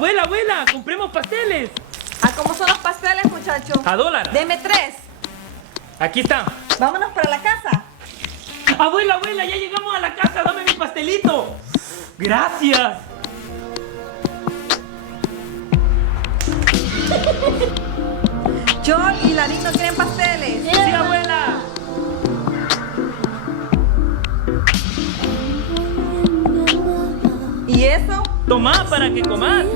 Abuela, abuela, compremos pasteles. ¿A cómo son los pasteles, muchachos? A dólar. Deme 3. Aquí está. Vámonos para la casa. Abuela, abuela, ya llegamos a la casa. Dame mi pastelito. Gracias. John y Larín no quieren pasteles. Sí, abuela. ¿Y eso? Tomá para que comas.